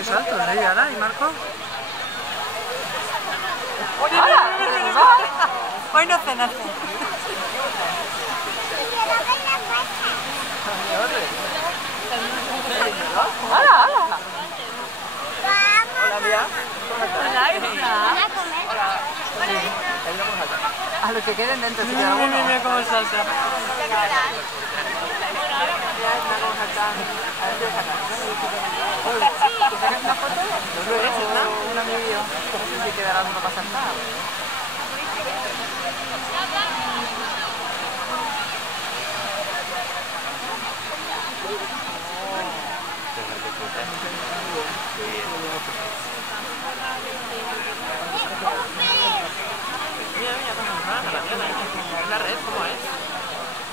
Qué salto, ¿no? ¿Y Marco? ¡Hola! Hoy no cenaste. ¡Hola, hola! Hola, Mía. Hola, Isa. A los que queden dentro, si queda uno. Mira cómo salta. ¿Una foto? Lo es, ¿no? Una vídeo. No sé si quedará alguno para saltar. Muy bien.